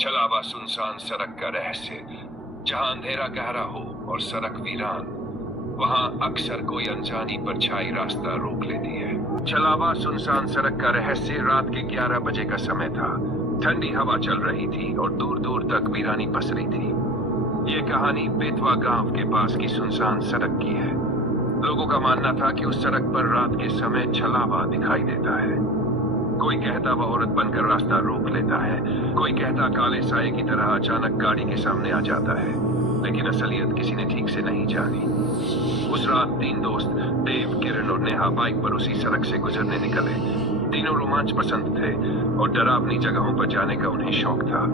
छलावा सुनसान सड़क का रहस्य। जहां अंधेरा गहरा हो और सड़क वीरान, वहां अक्सर कोई अनजानी परछाई रास्ता रोक लेती है। छलावा सुनसान सड़क का रहस्य रात के 11 बजे का समय था। ठंडी हवा चल रही थी और दूर दूर तक वीरानी पसरी थी। ये कहानी बेतवा गांव के पास की सुनसान सड़क की है। लोगों का मानना था कि उस सड़क पर रात के समय छलावा दिखाई देता है। कोई कहता वह औरत बनकर रास्ता रोक लेता है, कोई कहता काले साये की तरह अचानक गाड़ी के सामने आ जाता है, लेकिन असलियत किसी ने ठीक से नहीं जानी। उस रात 3 दोस्त देव, किरण और नेहा बाइक पर उसी सड़क से गुजरने निकले। तीनों रोमांच पसंद थे और डरावनी जगहों पर जाने का उन्हें शौक था।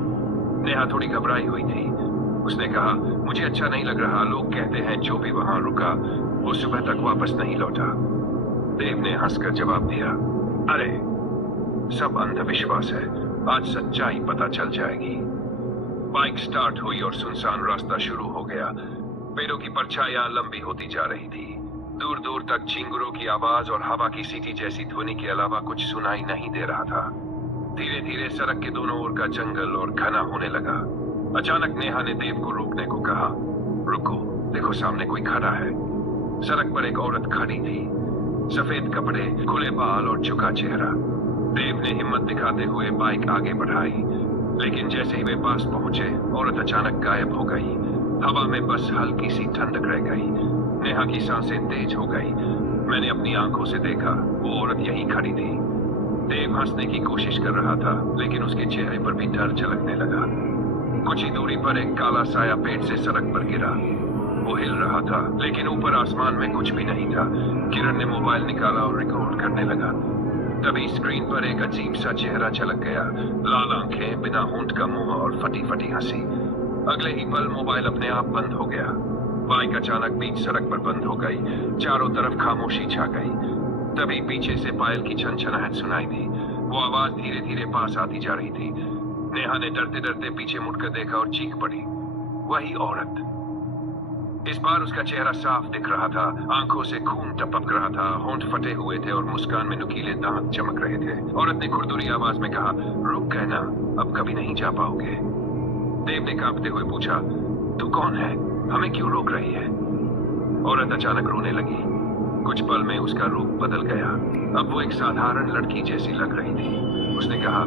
नेहा थोड़ी घबराई हुई थी। उसने कहा, मुझे अच्छा नहीं लग रहा। लोग कहते हैं जो भी वहां रुका वो सुबह तक वापस नहीं लौटा। देव ने हंसकर जवाब दिया, अरे सब अंधविश्वास है, आज सच्चाई पता चल जाएगी। बाइक स्टार्ट हुई और सुनसान रास्ता शुरू हो गया। पेड़ों की परछाइयां लंबी होती जा रही थी। दूर दूर तक झिंगुरों की आवाज और हवा की सीटी जैसी ध्वनि के अलावा कुछ सुनाई नहीं दे रहा था। धीरे धीरे सड़क के दोनों ओर का जंगल और घना होने लगा। अचानक नेहा ने देव को रोकने को कहा, रुको, देखो सामने कोई खड़ा है। सड़क पर एक औरत खड़ी थी, सफेद कपड़े, खुले बाल और झुका चेहरा। देव ने हिम्मत दिखाते हुए बाइक आगे बढ़ाई, लेकिन जैसे ही वे पास पहुंचे औरत अचानक गायब हो गई। हवा में बस हल्की सी ठंडक रह गई। नेहा की सांसें तेज हो गई। मैंने अपनी आंखों से देखा, वो औरत यहीं खड़ी थी। देव हंसने की कोशिश कर रहा था, लेकिन उसके चेहरे पर भी डर झलकने लगा। कुछ ही दूरी पर एक काला साया पेड़ से सड़क पर गिरा। वो हिल रहा था, लेकिन ऊपर आसमान में कुछ भी नहीं था। किरण ने मोबाइल निकाला और रिकॉर्ड करने लगा। तभी स्क्रीन पर एक अजीब सा चेहरा झलक गया। लाल आंखें, बिना होंठ का मुंह और फटी फटी हंसी। अगले ही पल मोबाइल अपने आप बंद हो गया। बाइक अचानक बीच सड़क पर बंद हो गई। चारों तरफ खामोशी छा गई। तभी पीछे से पायल की छनछनाहट सुनाई दी। वो आवाज धीरे धीरे पास आती जा रही थी। नेहा ने डरते डरते पीछे मुड़कर देखा और चीख पड़ी, वही औरत। इस बार उसका चेहरा साफ दिख रहा था। आंखों से खून टपक रहा था, होंठ फटे हुए थे और मुस्कान में नुकीले दांत चमक रहे थे। औरत ने खुरदुरी आवाज में कहा, रुक गए ना, अब कभी नहीं जा पाओगे। देव ने कांपते हुए पूछा, तू कौन है, हमें क्यों रोक रही है? औरत अचानक रोने लगी। कुछ पल में उसका रूप बदल गया। अब वो एक साधारण लड़की जैसी लग रही थी। उसने कहा,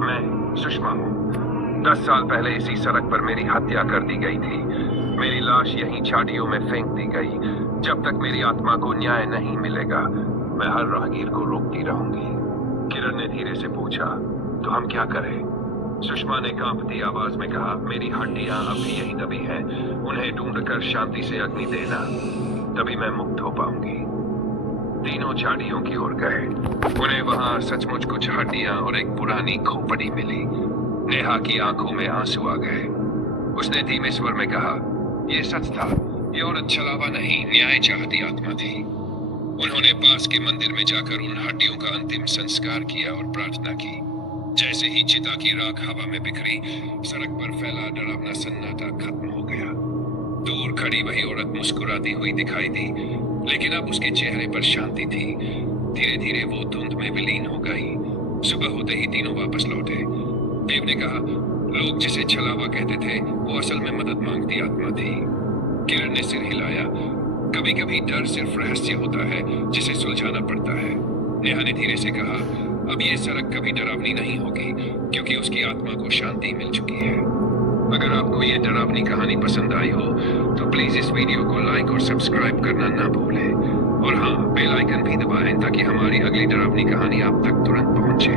मैं सुषमा हूँ। 10 साल पहले इसी सड़क पर मेरी हत्या कर दी गई थी। मेरी लाश यहीं झाड़ियों में फेंक दी गई। जब तक मेरी आत्मा को न्याय नहीं मिलेगा, मैं हर राहगीर को रोकती रहूंगी। किरण ने धीरे से पूछा, तो हम क्या करें? सुषमा ने कांपती आवाज में कहा, मेरी हड्डियां अभी यहीं दबी हैं। उन्हें ढूंढकर शांति से अग्नि देना, तभी मैं मुक्त हो पाऊंगी। तीनों झाड़ियों की ओर गए। उन्हें वहां सचमुच कुछ हड्डियां और एक पुरानी खोपड़ी मिली। नेहा की आंखों में आंसू आ गए। उसने धीमे स्वर में कहा, ये सच था, ये औरत छलावा नहीं, न्याय चाहती आत्मा थी। उन्होंने पास के मंदिर में जाकर उन हड्डियों का अंतिम संस्कार किया और प्रार्थना की। जैसे ही चिता की राख हवा में बिखरी, सड़क पर फैला डरावना सन्नाटा खत्म हो गया। दूर खड़ी वही औरत मुस्कुराती हुई दिखाई दी, लेकिन अब उसके चेहरे पर शांति थी। धीरे धीरे वो धुंध में विलीन हो गई। सुबह होते ही तीनों वापस लौटे। देव ने कहा, लोग जिसे छलावा कहते थे वो असल में मदद मांगती आत्मा थी। किरण ने सिर हिलाया। कभी कभी डर सिर्फ रहस्य होता है जिसे सुलझाना पड़ता है। नेहा ने धीरे से कहा, अब ये सड़क कभी डरावनी नहीं होगी, क्योंकि उसकी आत्मा को शांति मिल चुकी है। अगर आपको ये डरावनी कहानी पसंद आई हो तो प्लीज इस वीडियो को लाइक और सब्सक्राइब करना ना भूलें। और हाँ, बेल आइकन भी दबाएं ताकि हमारी अगली डरावनी कहानी आप तक तुरंत पहुंचे।